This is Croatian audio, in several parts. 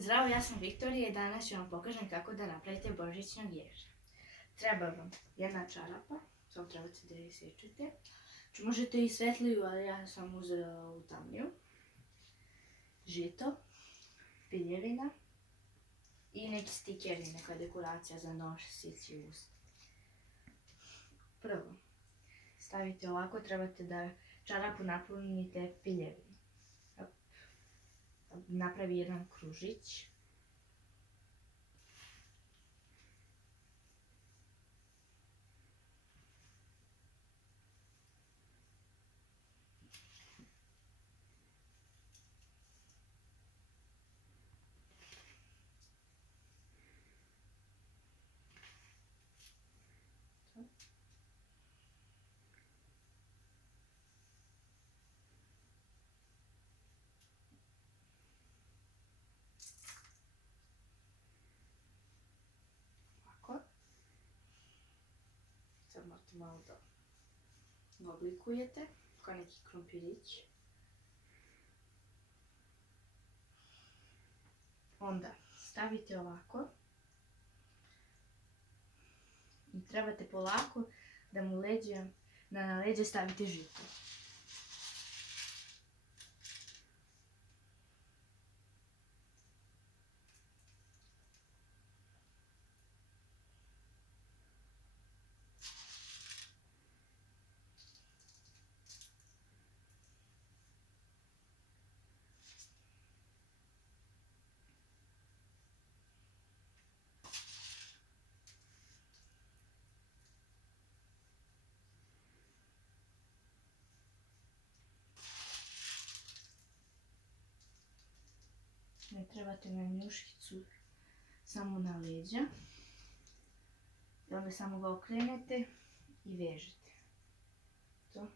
Zdravo, ja sam Viktorija i danas ću vam pokažem kako da napravite božićnog ježa. Treba vam jedna čarapa, samo trebate da je isječete. Možete i svetliju, ali ja sam uzela ovu tamniju. Žito, piljevina i neki stikeri, neka dekoracija za nož, sić i usta. Prvo, stavite ovako, trebate da čarapu napunite piljevinom. Napravi jedan kružić. Sad morate malo da oblikujete, kao neki krompirić. Onda stavite ovako i trebate polako da mu na leđe stavite žito. Ne trebate na njuškicu samo na leđa. I onda samo ga okrenete i vežete. To.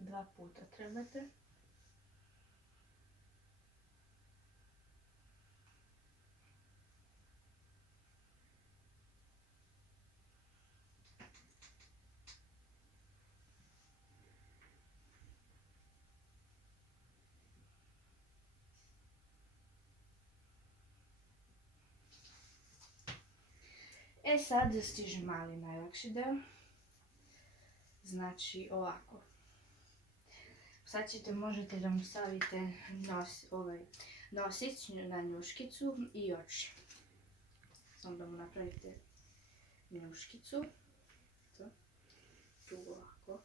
Dva puta trebate. Sad stiže mali najlakši deo. Znači ovako. Sad možete da mu stavite nosić na njuškicu i oči. Samo da mu napravite njuškicu. Tu ovako.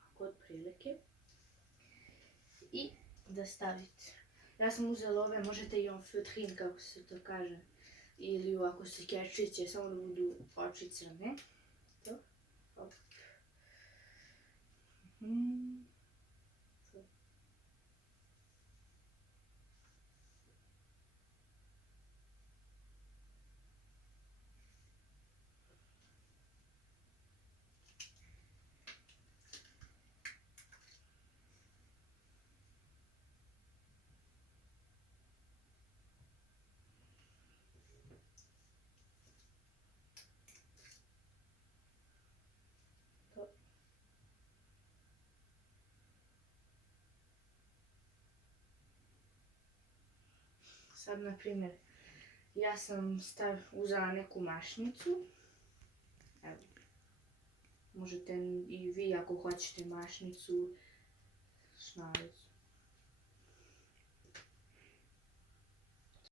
Ovako otprilike. I da stavite. Ja sam uzela ove, možete i feutrine, kako se to kaže. Ili ovako se kečiće, samo da budu oči crne. To. Op. Sad, na primjer, ja sam uzela neku mašnicu. Evo, možete i vi ako hoćete mašnicu, šmaricu.